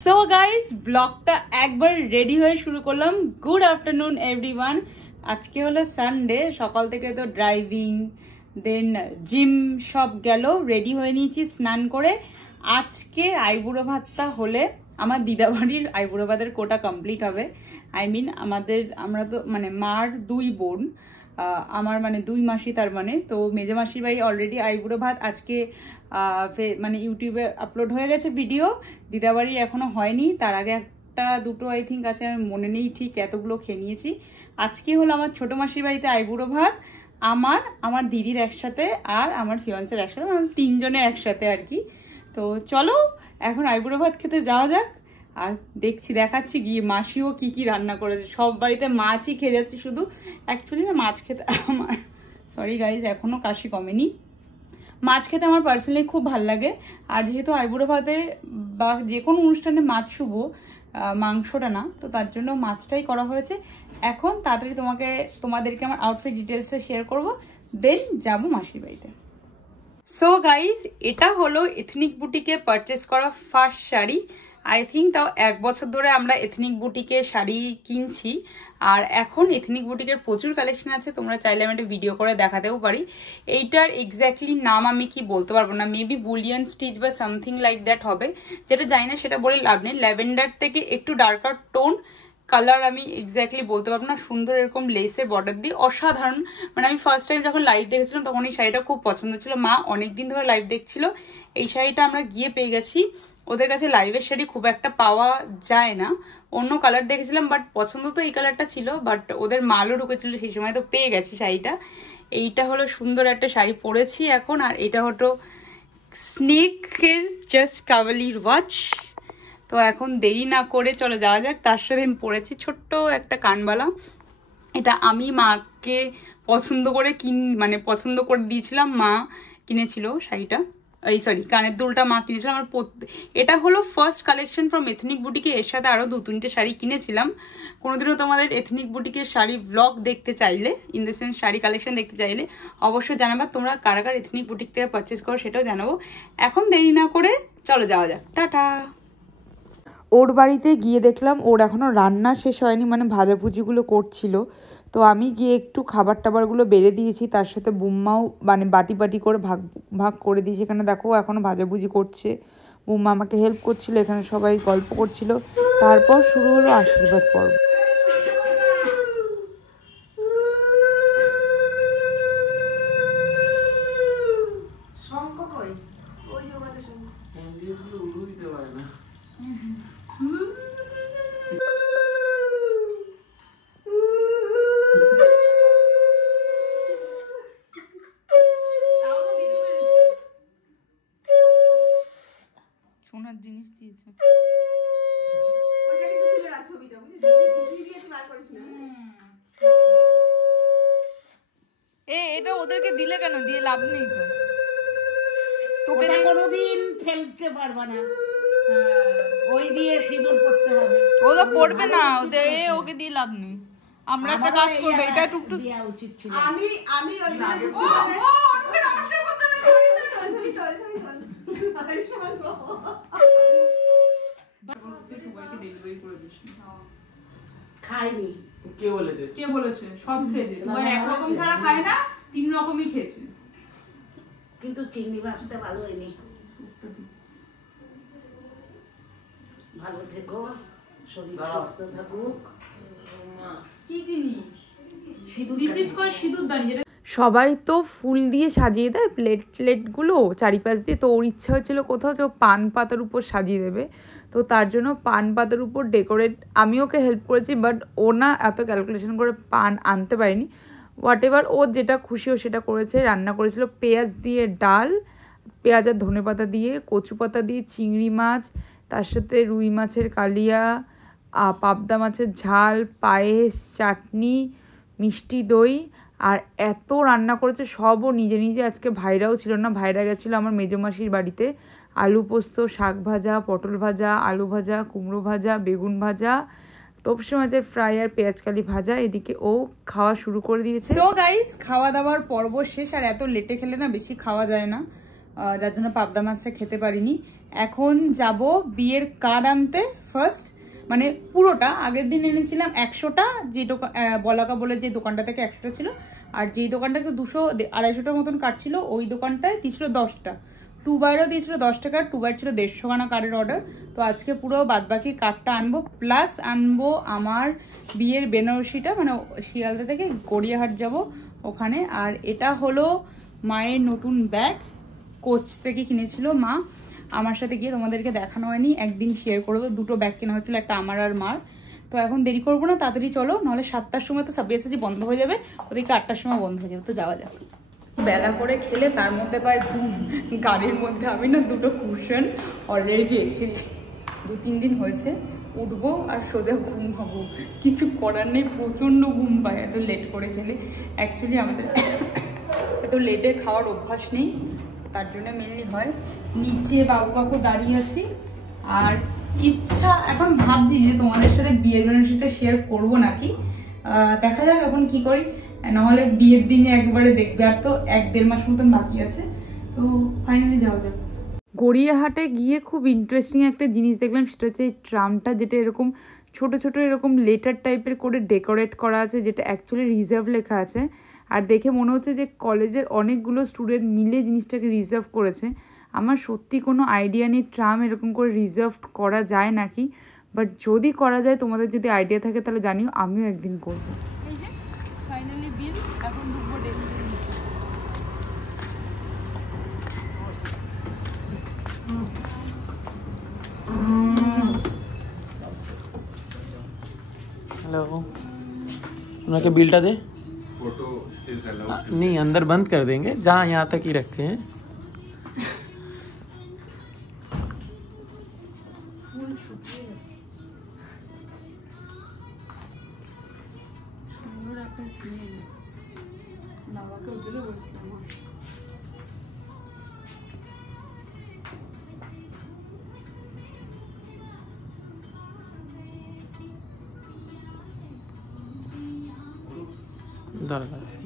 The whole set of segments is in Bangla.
সো গাইস ব্লগটা একবার রেডি হয়ে শুরু করলাম। Good afternoon everyone. আজকে হলো সানডে, সকাল থেকে তো ড্রাইভিং দেন জিম সব গেল, রেডি হয়ে নিয়েছি স্নান করে। আজকে আইবুড়ো ভাতটা হলে আমার দিদাবাড়ির আইবুড়ো ভাতের কোটা কমপ্লিট হবে। আমরা তো মানে মার দুই বোন, আমার মানে দুই মাসি, তার মানে তো মেজো মাসির বাড়ি অলরেডি আইবুড়ো ভাত আজকে মানে ইউটিউবে আপলোড হয়ে গেছে ভিডিও। দিদাবাড়ি এখনো হয়নি, তার আগে একটা দুটো আই থিঙ্ক আছে, আমি মনে নেই ঠিক, এতগুলো খেয়ে নিয়েছি। আজকে হলো আমার ছোট মাসির বাড়িতে আইবুড়ো ভাত, আমার দিদির একসাথে আর আমার ফিয়ান্সের একসাথে, মানে তিনজনের একসাথে আর কি। তো চলো এখন আইবুড়ো ভাত খেতে যাওয়া যাক। আর দেখাচ্ছি গিয়ে মাসিও কি কি রান্না করেছে। সব বাড়িতে মাছই খেয়ে যাচ্ছি শুধু, অ্যাকচুয়ালি না মাছ খেতে আমার সরি গাইজ এখনো কাশি কমেনি। মাছ খেতে আমার পার্সোনালি খুব ভাল লাগে, আর যেহেতু আইবুড়ো ভাতে বা যে কোনো অনুষ্ঠানে মাছ শুভ, মাংসটা না, তো তার জন্য মাছটাই করা হয়েছে। এখন তাড়াতাড়ি তোমাদেরকে আমার আউটফিট ডিটেলসটা শেয়ার করবো, দেন যাবো মাসির বাড়িতে। সো গাইজ এটা হলো এথনিক বুটিকে পারচেস করা ফার্স্ট শাড়ি। আই থিঙ্ক তাও 1 বছর ধরে আমরা এথনিক বুটিকে শাড়ি কিনছি, আর এখন এথনিক বুটিকের প্রচুর কালেকশন আছে, তোমরা চাইলে আমি একটা ভিডিও করে দেখাতেও পারি। এইটার এক্স্যাক্টলি নাম আমি কি বলতে পারবো না, মেবি বুলিয়ান স্টিচ বা সামথিং লাইক দ্যাট হবে, যেটা জানি না সেটা বলে লাভ নেই। ল্যাভেন্ডার থেকে একটু ডার্কার টোন কালার, আমি এক্স্যাক্টলি বলতে পারবো না। সুন্দর এরকম লেসের বর্ডার দিয়ে অসাধারণ, মানে আমি ফার্স্ট টাইম যখন লাইভ দেখেছিলাম তখন এই শাড়িটা খুব পছন্দ ছিল। মা অনেকদিন ধরে লাইভ দেখছিল, এই শাড়িটা আমরা গিয়ে পেয়ে গেছি। ওদের কাছে লাইভের শাড়ি খুব একটা পাওয়া যায় না, অন্য কালার দেখেছিলাম, বাট পছন্দ তো এই কালারটা ছিল, বাট ওদের মালও ঢুকেছিল সেই সময়, তো পেয়ে গেছি শাড়িটা। এইটা হলো সুন্দর একটা শাড়ি পরেছি এখন, আর এটা হলো স্নেকের জাস্ট কাভালির ওয়াচ। তো এখন দেরি না করে চলো যাওয়া যাক। তার সাথে আমি পরেছি ছোট্ট একটা কানবালা, এটা আমি মাকে পছন্দ করে দিয়েছিলাম, মা কিনেছিল শাড়িটা, কানের দুলটা মা কিনেছিল আমার। এটা হলো ফার্স্ট কালেকশন ফ্রম এথনিক বুটিকে, এর সাথে আরও 2-3টে শাড়ি কিনেছিলাম। কোনোদিনও তোমাদের এথনিক বুটিকের শাড়ি ব্লগ দেখতে চাইলে, in the sense sari collection দেখতে চাইলে অবশ্যই জানাবা তোমরা কারা কারা এথনিক বুটিক থেকে পারচেস করো, সেটাও জানাবো। এখন দেরি না করে চলো যাওয়া যাক, টাটা। ওর বাড়িতে গিয়ে দেখলাম ওর এখনও রান্না শেষ হয়নি, মানে ভাজাভুজিগুলো করছিল। তো আমি গিয়ে একটু খাবার টাবারগুলো বেড়ে দিয়েছি, তার সাথে বুম্মাও মানে বাটি বাটি করে ভাগ ভাগ করে দিয়েছি। এখানে দেখো এখনও ভাজাভুজি করছে, বুম্মা আমাকে হেল্প করছিল, এখানে সবাই গল্প করছিল। তারপর শুরু হলো আশীর্বাদ পর্ব। সোনার জিনিস দিয়েছে, এটা ওদেরকে দিলে কেন, দিয়ে লাভ নেই তো, তোকে কোনোদিন ফেলতে পারবা না, ওই দিয়ে সিঁদুর পড়তে হবে। ও তো পড়বে না, ওকে দিয়ে লাভ নেই। আমরা একটা কাজ করবো, এটা টুকটুক দেওয়া উচিত ছিল। আমি খাইনি। কে বলেছে সব খেয়েছে, একরকম ছাড়া খায় না, 3 রকমই খেয়েছে, কিন্তু চিংড়ি মাছটা ভালো হয়নি। ভালো থেকো, শরীর সুস্থ থাকুক। কি জিনিস সিঁদুর দানি, যেটা সবাই তো ফুল দিয়ে সাজিয়ে দেয় প্লেটগুলো চারিপাশ দিয়ে। তো ওর ইচ্ছা হচ্ছিল কোথাও যে পান পাতার উপর সাজিয়ে দেবে, তো তার জন্য পান পাতার উপর ডেকোরেট আমি ওকে হেল্প করেছি, বাট ও না এত ক্যালকুলেশন করে পান আনতে পারেনি। হোয়াট এভার, ও যেটা খুশি ও সেটা করেছে। রান্না করেছিল পেঁয়াজ দিয়ে ডাল, পেঁয়াজ আর ধনে পাতা দিয়ে, কচু পাতা দিয়ে চিংড়ি মাছ, তার সাথে রুই মাছের কালিয়া, পাবদা মাছের ঝাল, পায়েস, চাটনি, মিষ্টি দই, আর এত রান্না করেছে সবও নিজে নিজে। আজকে ভাইরাও ছিল না, ভাইরা গেছিলো আমার মেজো মাসির বাড়িতে। আলু পোস্ত, শাক ভাজা, পটল ভাজা, আলু ভাজা, কুমড়ো ভাজা, বেগুন ভাজা, তপসে মাছের ফ্রাই আর পেঁয়াজকালি ভাজা। এদিকে ও খাওয়া শুরু করে দিয়েছে। সো গাইস খাওয়া দাওয়ার পর্ব শেষ, আর এত লেটে খেলে না বেশি খাওয়া যায় না। যার জন্য পাবদা মাছটা খেতে পারিনি। এখন যাব বিয়ের কার্ড আনতে ফার্স্ট, মানে পুরোটা। আগের দিন এনেছিলাম 100টা, যে বলাকা বলে যে দোকানটা থেকে 100টা ছিল, আর যেই দোকানটাকে 200-250টার মতন কার্ড ছিল ওই দোকানটায় দিয়েছিল 10টা। 2 বাইরও দিয়েছিল 10 টাকার, 2 বাইর ছিল 150 খানা কার্ডের অর্ডার। তো আজকে পুরো বাদবাকি কার্ডটা আনবো, প্লাস আনবো আমার বিয়ের বেনারসিটা, মানে শিয়ালদা থেকে গড়িয়াহাট যাব ওখানে। আর এটা হলো মায়ের নতুন ব্যাগ, কোচ থেকে কিনেছিল মা, আমার সাথে গিয়ে, তোমাদেরকে দেখানো হয়নি, একদিন শেয়ার করবো। 2টো ব্যাগ কেনা হয়েছিল, একটা আমার আর মার। তো এখন দেরি করবো না, তাড়াতাড়ি চলো, নাহলে 7টার সময় তো সাবজেক্ট বন্ধ হয়ে যাবে, ওদিকে 8টার সময় বন্ধ হয়ে যাবে। তো যাওয়া যাক। বেলা করে খেলে তার মধ্যে পায় ঘুম। গাড়ির মধ্যে আমি না 2টো কুশন অলরেডি রেখেছি, 2-3 দিন হয়েছে। উঠবো আর সোজা ঘুম হবো, কিছু করার নেই, প্রচণ্ড ঘুম পায় এত লেট করে খেলে। অ্যাকচুয়ালি আমাদের এত লেটে খাওয়ার অভ্যাস নেই, তার জন্য মেনলি হয়। নিচে বাবু কাকু দাঁড়িয়ে আছি, আর ইচ্ছা এখন ভাবছি যে তোমাদের সাথে বিয়ের বেনারসিটা শেয়ার করবো নাকি, দেখা যাক এখন কি করি। নাহলে বিয়ের দিনে একবারে দেখবে, আর তো 1-1.5 মাস মতন বাকি আছে। তো ফাইনালি যাওয়া যাক। গড়িয়াহাটে গিয়ে খুব ইন্টারেস্টিং একটা জিনিস দেখলাম, সেটা হচ্ছে এই ট্রামটা, যেটা এরকম ছোট ছোট এরকম লেটার টাইপের করে ডেকোরেট করা আছে, যেটা অ্যাকচুয়ালি রিজার্ভ লেখা আছে। আর দেখে মনে হচ্ছে যে কলেজের অনেকগুলো স্টুডেন্ট মিলে জিনিসটাকে রিজার্ভ করেছে। আমার সত্যি কোনো আইডিয়া নেই ট্রাম এরকম করে রিজার্ভ করা যায় নাকি, বাট যদি করা যায়, তোমাদের যদি আইডিয়া থাকে তাহলে জানিও, আমিও একদিন করবো। এই যে ফাইনালি বিল, এখন ঢুকবো ডেলিভারি। हेलो, उनके बिल्टा दे। नहीं, अंदर बंद कर देंगे, जहाँ यहाँ तक ही रखे हैं।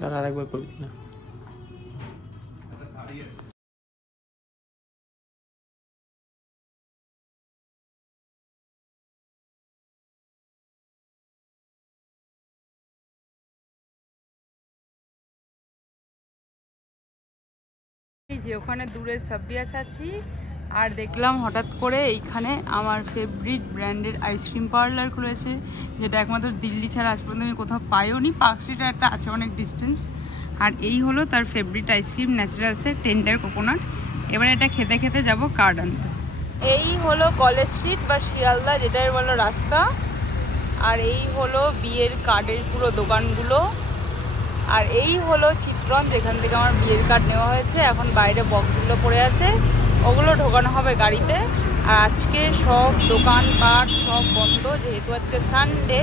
দাঁড়া আরেকবার করে দিই না। এই যে ওখানে দূরে সাব্বিয়াস আছি, আর দেখলাম হঠাৎ করে এইখানে আমার ফেভারিট ব্র্যান্ডের আইসক্রিম পার্লার খুলেছে, যেটা একমাত্র দিল্লি ছাড়া আজ পর্যন্ত আমি কোথাও পাইও নি। পার্ক স্ট্রিটে একটা আছে অনেক ডিস্টেন্স। আর এই হলো তার ফেভারিট আইসক্রিম, ন্যাচারালসের টেন্ডার কোকোনাট। এবার এটা খেতে খেতে যাব কার্ড আনতে। এই হলো কলেজ স্ট্রিট বা শিয়ালদা, যেটাই বলো রাস্তা। আর এই হলো বিয়ের কার্ডের পুরো দোকানগুলো। আর এই হলো চিত্রণ, যেখান থেকে আমার বিয়ের কার্ড নেওয়া হয়েছে। এখন বাইরে বক্সগুলো পড়ে আছে, ওগুলো ঢোকানো হবে গাড়িতে। আর আজকে সব দোকানপাট সব বন্ধ, যেহেতু আজকে সানডে।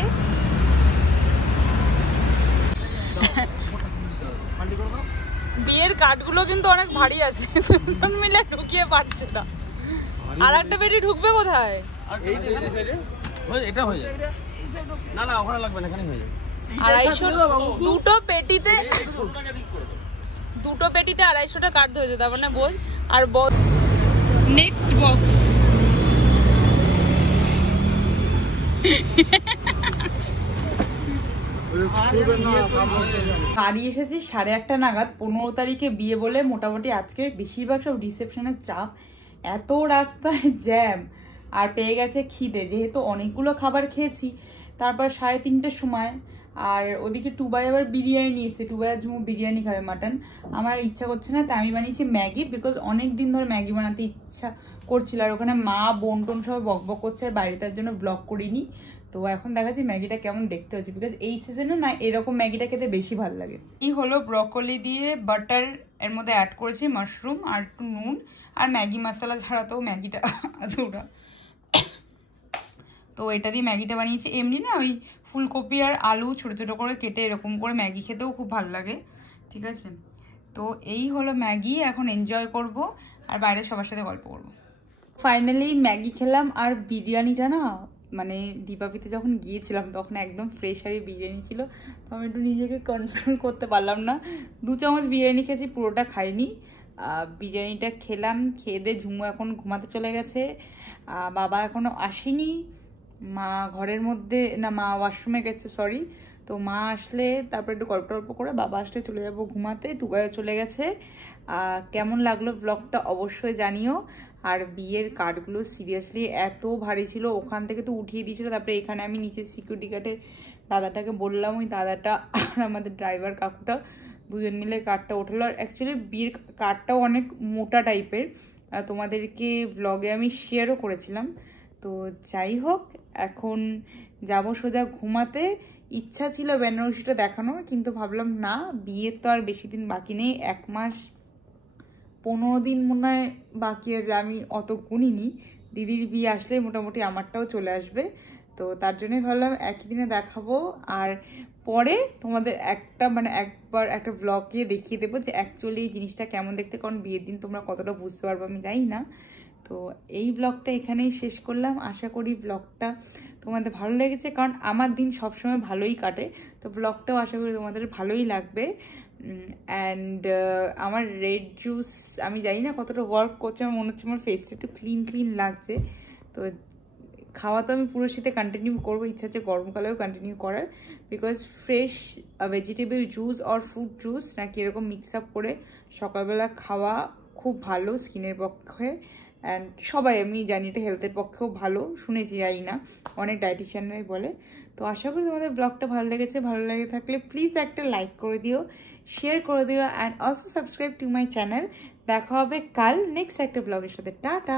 বিয়ের কার্ডগুলো কিন্তু অনেক ভারী আছে, দুজন মিলে ঢুকিয়ে পারছে না। আর একটা বেটি ঢুকবে কোথায়? এটা হয়ে যায় না, না ওখানে লাগবে না, এখানে হয়ে যায়। 250 দুটো পেটিতে 250টা কার্ড ধরেছে, তার মানে বল। আর নেক্সট বক্স বাড়ি এসেছি 8:30 নাগাদ। 15 তারিখে বিয়ে বলে মোটামুটি আজকে বেশিরভাগ সব রিসেপশনের চাপ, এত রাস্তায় জ্যাম। আর পেয়ে গেছে খিদে, যেহেতু অনেকগুলো খাবার খেয়েছি। তারপর 3:30টার সময়, আর ওদিকে টুবাই আবার বিরিয়ানি নিয়েছে, টুবাই আর ঝুমু বিরিয়ানি খাবে মাটন। আমার ইচ্ছা করছে না, তাই আমি বানিয়েছি ম্যাগি, বিকজ অনেক দিন ধরে ম্যাগি বানাতে ইচ্ছা করছিল। আর ওখানে মা বোন টোন সবাই বকবক করছে, আর বাড়িতে তার জন্য ব্লগ করিনি। তো এখন দেখা যাচ্ছে ম্যাগিটা কেমন দেখতে হচ্ছে, বিকজ এই সিজনে না এরকম ম্যাগিটা খেতে বেশি ভালো লাগে। এই হলো ব্রকলি দিয়ে বাটার, এর মধ্যে অ্যাড করেছি মাশরুম আর একটু নুন আর ম্যাগি মশলা ছাড়া তো ম্যাগিটা আধুরা। তো এটা দিয়ে ম্যাগিটা বানিয়েছি। এমনি না ওই ফুলকপি আর আলু ছোটো ছোটো করে কেটে এরকম করে ম্যাগি খেতেও খুব ভালো লাগে, ঠিক আছে। তো এই হলো ম্যাগি, এখন এনজয় করব আর বাইরে সবার সাথে গল্প করব। ফাইনালি ম্যাগি খেলাম। আর বিরিয়ানিটা না, মানে দীপাবলিতে যখন গিয়েছিলাম তখন একদম ফ্রেশ আর বিরিয়ানি ছিল, তো আমি একটু নিজেকে কন্ট্রোল করতে পারলাম না। 2 চামচ বিরিয়ানি খেয়েছি, পুরোটা খাইনি। বিরিয়ানিটা খেলাম, খেয়ে দিয়ে ঝুমু এখন ঘুমাতে চলে গেছে, বাবা এখনও আসেনি, মা ঘরের মধ্যে না মা ওয়াশরুমে গেছে সরি। তো মা আসলে তারপর একটু গল্প টল্প করে বাবা আসলে চলে যাব ঘুমাতে, টুবাইও চলে গেছে। কেমন লাগলো ব্লগটা অবশ্যই জানিও। আর বিয়ের কার্ডগুলো সিরিয়াসলি এত ভারী ছিল, ওখান থেকে তো উঠিয়ে দিয়েছিল, তারপরে এখানে আমি নিচে সিকিউরিটি গার্ডের দাদাটাকে বললাম, ওই দাদাটা আর আমাদের ড্রাইভার কাকুটা দুজন মিলে কার্ডটা উঠালো। আর অ্যাকচুয়ালি বিয়ের কার্ডটাও অনেক মোটা টাইপের, তোমাদেরকে ব্লগে আমি শেয়ারও করেছিলাম। তো যাই হোক, এখন যাব সোজা ঘুমাতে। ইচ্ছা ছিল বেনারসিটা দেখানোর, কিন্তু ভাবলাম না, বিয়ের তো আর বেশি দিন বাকি নেই, 1 মাস 15 দিন মনে হয় বাকি আছে, আমি অত গুনিনি। দিদির বিয়ে আসলে মোটামুটি আমারটাও চলে আসবে, তো তার জন্যই ভাবলাম একই দিনে দেখাবো। আর পরে তোমাদের একবার একটা ব্লগে দেখিয়ে দেবো যে অ্যাকচুয়ালি এই জিনিসটা কেমন দেখতে, কারণ বিয়ের দিন তোমরা কতটা বুঝতে পারবো আমি জানি না। তো এই ব্লগটা এখানেই শেষ করলাম, আশা করি ব্লগটা তোমাদের ভালো লেগেছে, কারণ আমার দিন সবসময় ভালোই কাটে, তো ব্লগটাও আশা করি তোমাদের ভালোই লাগবে। অ্যান্ড আমার রেড জুস আমি জানি না কতটা ওয়ার্ক করছে, আমার মনে হচ্ছে আমার ফেসটা একটু ক্লিন লাগছে। তো খাওয়া তো আমি পুরো শীতে কন্টিনিউ করবো, ইচ্ছা আছে গরমকালেও কন্টিনিউ করার, because fresh vegetable juice or fruit juice নাকি এরকম মিক্স আপ করে সকালবেলা খাওয়া খুব ভালো স্কিনের পক্ষে। অ্যান্ড সবাই আমি জানি এটা হেলথের পক্ষেও ভালো, শুনেছি জানি না, অনেক ডায়েটিশিয়ানরাই বলে। তো আশা করি তোমাদের ব্লগটা ভালো লেগেছে, ভালো লেগে থাকলে প্লিজ একটা লাইক করে দিও, শেয়ার করে দিও, and also subscribe to my channel. দেখা হবে কাল নেক্সট একটা ব্লগের সাথে। টাটা।